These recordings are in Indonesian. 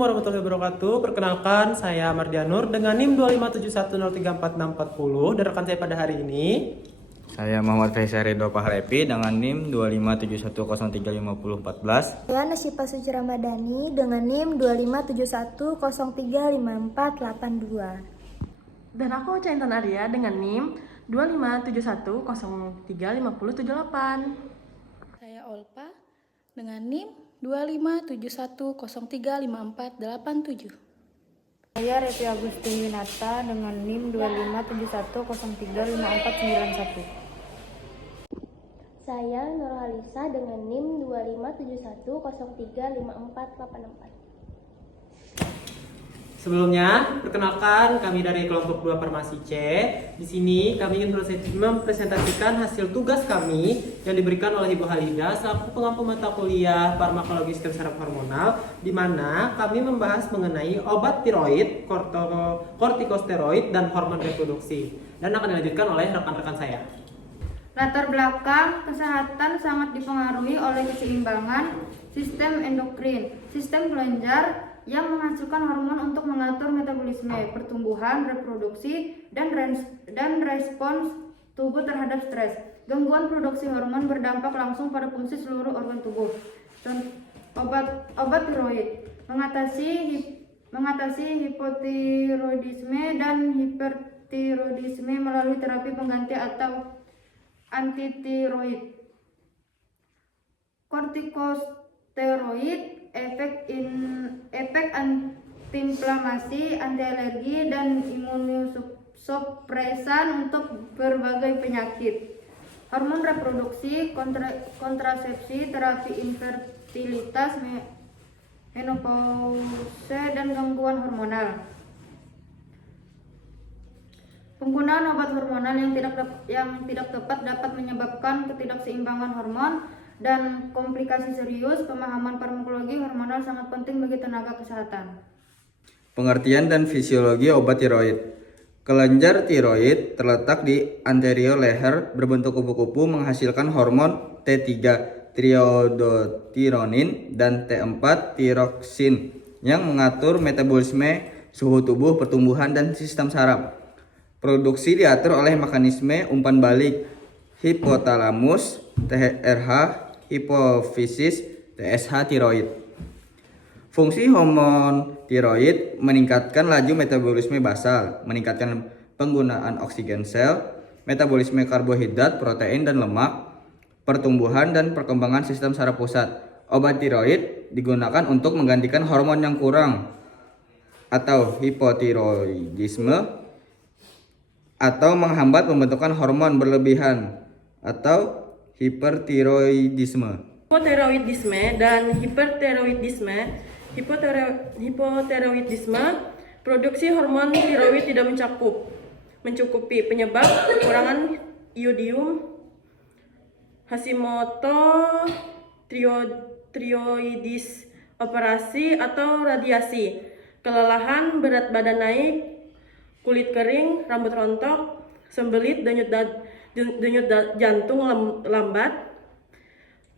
warahmatullahi wabarakatuh. Perkenalkan, saya Mardianur dengan NIM 25710344640 dan rekan saya pada hari ini. Saya Muhammad Faisal Ridho Pahlevi dengan NIM 257103514. Saya Nasyifa Suci Ramadhani dengan NIM 25710355482. Dan aku Caintan Arya dengan NIM 25710355078. Saya Olpa dengan NIM 25710355487. Saya Revi Agustin Winata dengan NIM 25710355491. Saya Nurhalisa dengan NIM 25710355484. Sebelumnya, perkenalkan kami dari kelompok 2 Farmasi C. Di sini kami ingin mempresentasikan hasil tugas kami yang diberikan oleh Ibu Halida selaku pengampu mata kuliah Farmakologi Sistem Saraf Hormonal, di mana kami membahas mengenai obat tiroid, kortikosteroid, dan hormon reproduksi. Dan akan dilanjutkan oleh rekan-rekan saya. Latar belakang kesehatan sangat dipengaruhi oleh keseimbangan sistem endokrin, sistem kelenjar yang menghasilkan hormon untuk mengatur metabolisme, pertumbuhan, reproduksi, dan respons tubuh terhadap stres. Gangguan produksi hormon berdampak langsung pada fungsi seluruh organ tubuh. Obat tiroid mengatasi hipotiroidisme dan hipertiroidisme melalui terapi pengganti atau antitiroid. Kortikosteroid efek antiinflamasi, anti-alergi, dan imunosupresan untuk berbagai penyakit. Hormon reproduksi, kontrasepsi, terapi infertilitas, menopause, dan gangguan hormonal. Penggunaan obat hormonal yang tidak tepat dapat menyebabkan ketidakseimbangan hormon dan komplikasi serius. Pemahaman farmakologi hormonal sangat penting bagi tenaga kesehatan. Pengertian dan fisiologi obat tiroid. Kelenjar tiroid terletak di anterior leher, berbentuk kupu-kupu, menghasilkan hormon T3, triodotironin, dan T4, tiroksin, yang mengatur metabolisme, suhu tubuh, pertumbuhan, dan sistem saraf. Produksi diatur oleh mekanisme umpan balik hipotalamus, TRH, hipofisis, TSH, tiroid. Fungsi hormon tiroid meningkatkan laju metabolisme basal, meningkatkan penggunaan oksigen sel, metabolisme karbohidrat, protein, dan lemak, pertumbuhan dan perkembangan sistem saraf pusat. Obat tiroid digunakan untuk menggantikan hormon yang kurang atau hipotiroidisme, atau menghambat pembentukan hormon berlebihan atau hipertiroidisme. Hipotiroidisme dan hipertiroidisme. Hipotiroidisme, produksi hormon tiroid tidak mencukupi, penyebab kekurangan iodium, Hashimoto tiroidis, operasi atau radiasi, kelelahan, berat badan naik, kulit kering, rambut rontok, sembelit, denyut jantung lambat.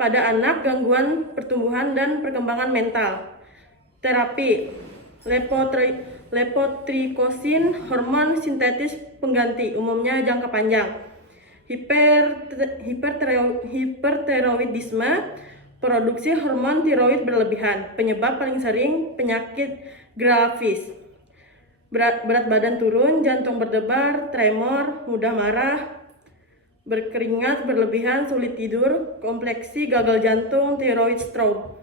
Pada anak, gangguan pertumbuhan dan perkembangan mental. Terapi levotrikosin, hormon sintetis pengganti, umumnya jangka panjang. Hipertiroidisme, produksi hormon tiroid berlebihan, penyebab paling sering penyakit grafis. Berat badan turun, jantung berdebar, tremor, mudah marah, berkeringat berlebihan, sulit tidur, kompleksi, gagal jantung, tiroid stroke.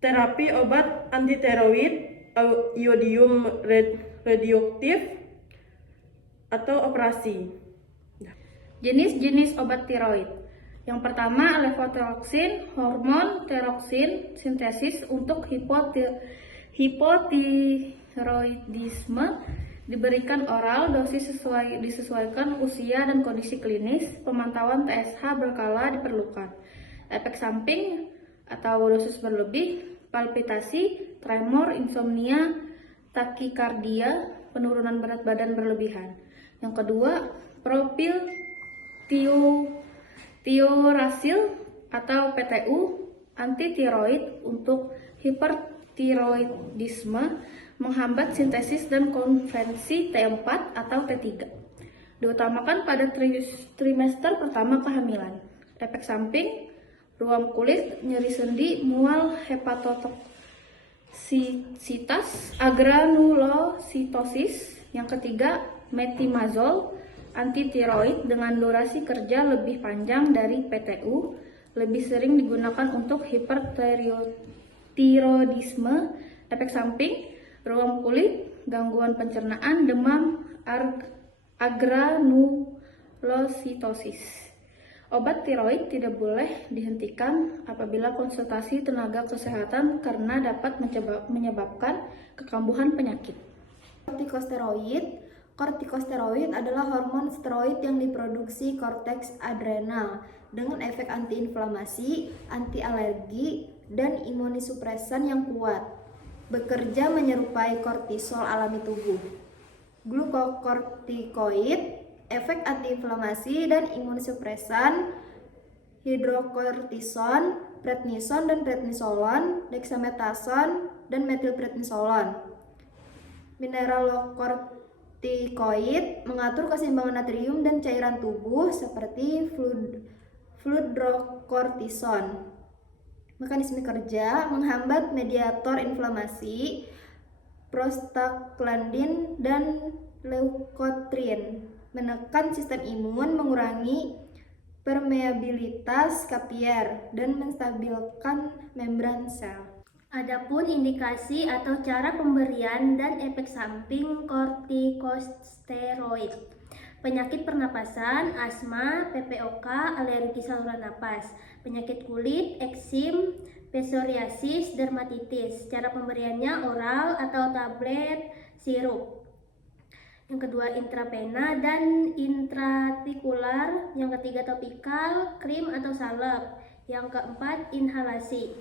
Terapi obat antitiroid, iodium radioaktif, atau operasi. Jenis-jenis obat tiroid. Yang pertama, levotiroxin, hormon tiroksin sintesis untuk hipotiroidisme, diberikan oral, dosis disesuaikan usia dan kondisi klinis. Pemantauan TSH berkala diperlukan. Efek samping atau dosis berlebih, palpitasi, tremor, insomnia, takikardia, penurunan berat badan berlebihan. Yang kedua, propil tiorasil atau PTU, antitiroid untuk hipotiroidisme, menghambat sintesis dan konversi T4 atau T3. Diutamakan pada trimester pertama kehamilan. Efek samping, ruam kulit, nyeri sendi, mual, hepatotoksitas, agranulositosis. Yang ketiga, metimazol, antitiroid dengan durasi kerja lebih panjang dari PTU, lebih sering digunakan untuk hipertiroidisme. Efek samping, ruam kulit, gangguan pencernaan, demam, agranulositosis. Obat tiroid tidak boleh dihentikan apabila konsultasi tenaga kesehatan karena dapat menyebabkan kekambuhan penyakit. Kortikosteroid. Kortikosteroid adalah hormon steroid yang diproduksi korteks adrenal dengan efek antiinflamasi, anti-alergi, dan imunosupresan yang kuat. Bekerja menyerupai kortisol alami tubuh. Glukokortikoid, efek antiinflamasi dan imunosupresan, hidrokortison, prednison dan prednisolon, dexamethasone dan metilprednisolon. Mineralokortikoid mengatur keseimbangan natrium dan cairan tubuh seperti fludrokortison. Mekanisme kerja menghambat mediator inflamasi, prostaglandin dan leukotrin, menekan sistem imun, mengurangi permeabilitas kapier, dan menstabilkan membran sel. Adapun indikasi atau cara pemberian dan efek samping kortikosteroid. Penyakit pernapasan, asma, PPOK, alergi saluran napas, penyakit kulit, eksim, psoriasis, dermatitis. Cara pemberiannya oral atau tablet sirup. Yang kedua intravena dan intraartikular. Yang ketiga topikal, krim atau salep. Yang keempat inhalasi.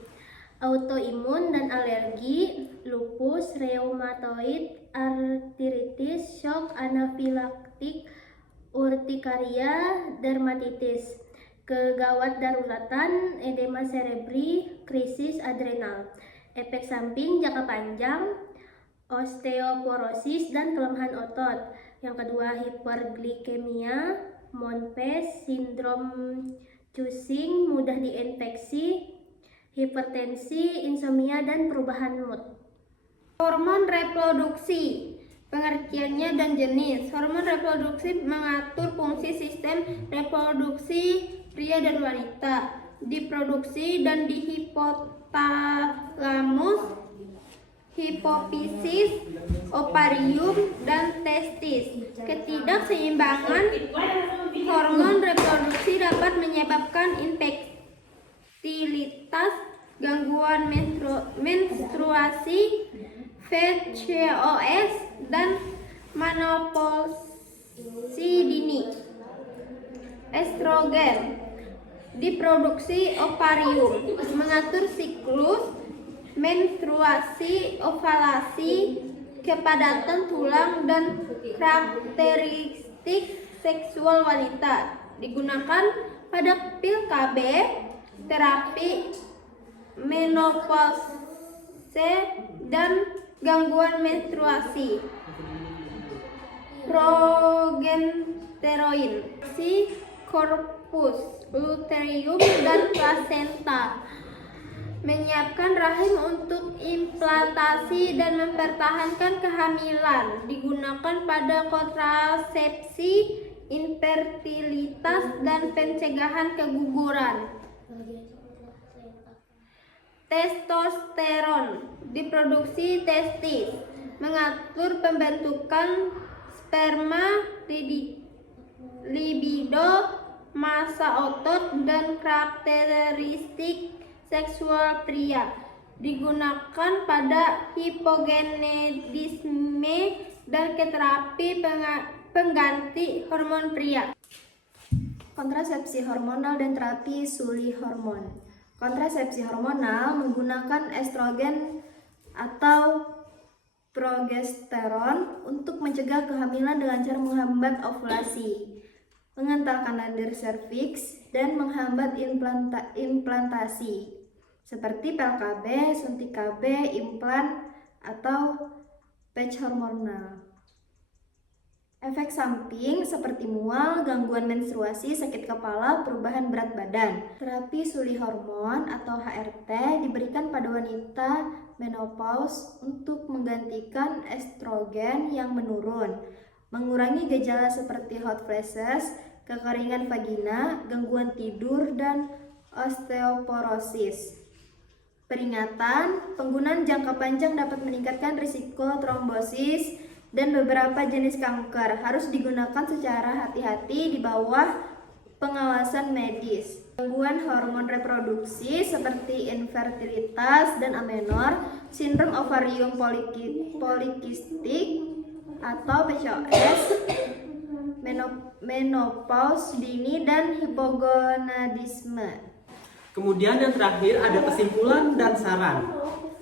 Autoimun dan alergi, lupus, reumatoid, artritis, shock anafilaktik, urtikaria, dermatitis, kegawat daruratan, edema cerebri, krisis adrenal. Efek samping jangka panjang, osteoporosis dan kelemahan otot. Yang kedua hiperglikemia, Mohnpes, sindrom Cushing, mudah diinfeksi, hipertensi, insomnia, dan perubahan mood. Hormon reproduksi, pengertiannya dan jenis. Hormon reproduksi mengatur fungsi sistem reproduksi pria dan wanita, diproduksi dan di hipotalamus, hipofisis, ovarium, dan testis. Ketidakseimbangan hormon reproduksi dapat menyebabkan infertilitas, gangguan menstruasi, PCOS, dan menopausi dini. Estrogen diproduksi ovarium, mengatur siklus menstruasi, ovulasi, kepadatan tulang, dan karakteristik seksual wanita. Digunakan pada pil KB, terapi menopause, dan gangguan menstruasi. Progesterone, si corpus luteum dan plasenta, menyiapkan rahim untuk implantasi dan mempertahankan kehamilan. Digunakan pada kontrasepsi, infertilitas, dan pencegahan keguguran. Testosteron diproduksi testis, mengatur pembentukan sperma, libido, massa otot, dan karakteristik seksual pria. Digunakan pada hipogonadisme dan terapi pengganti hormon pria. Kontrasepsi hormonal dan terapi suli hormon. Kontrasepsi hormonal menggunakan estrogen atau progesteron untuk mencegah kehamilan dengan cara menghambat ovulasi, mengentalkan lendir serviks, dan menghambat implantasi. seperti pil KB, suntik KB, implan, atau patch hormonal. Efek samping seperti mual, gangguan menstruasi, sakit kepala, perubahan berat badan. Terapi suli hormon atau HRT diberikan pada wanita menopause untuk menggantikan estrogen yang menurun, mengurangi gejala seperti hot flashes, kekeringan vagina, gangguan tidur, dan osteoporosis. Peringatan, penggunaan jangka panjang dapat meningkatkan risiko trombosis dan beberapa jenis kanker. Harus digunakan secara hati-hati di bawah pengawasan medis. Gangguan hormon reproduksi seperti infertilitas dan amenor, sindrom ovarium polikistik atau PCOS, menopause dini, dan hipogonadisme. Kemudian yang terakhir ada kesimpulan dan saran.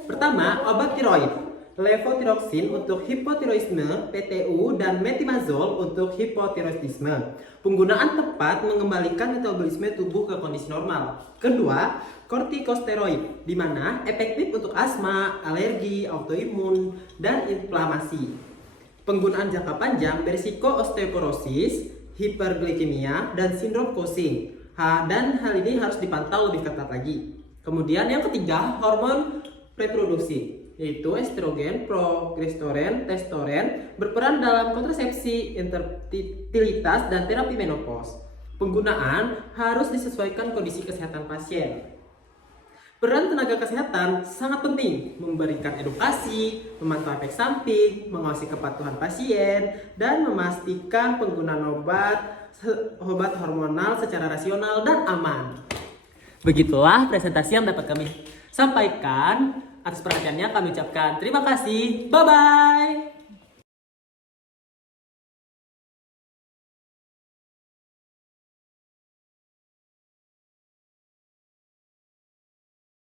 Pertama, obat tiroid. Levotiroxin untuk hipotiroidisme, PTU, dan metimazol untuk hipotiroidisme. Penggunaan tepat mengembalikan metabolisme tubuh ke kondisi normal. Kedua, kortikosteroid, di mana efektif untuk asma, alergi, autoimun, dan inflamasi. Penggunaan jangka panjang berisiko osteoporosis, hiperglikemia, dan sindrom Cushing. Dan hal ini harus dipantau lebih ketat lagi. Kemudian yang ketiga, hormon reproduksi, yaitu estrogen, progesteron, testosteron berperan dalam kontrasepsi, infertilitas, dan terapi menopause. Penggunaan harus disesuaikan kondisi kesehatan pasien. Peran tenaga kesehatan sangat penting, memberikan edukasi, memantau efek samping, mengawasi kepatuhan pasien, dan memastikan penggunaan obat hormonal secara rasional dan aman. Begitulah presentasi yang dapat kami sampaikan. Atas perhatiannya kami ucapkan terima kasih. Bye-bye.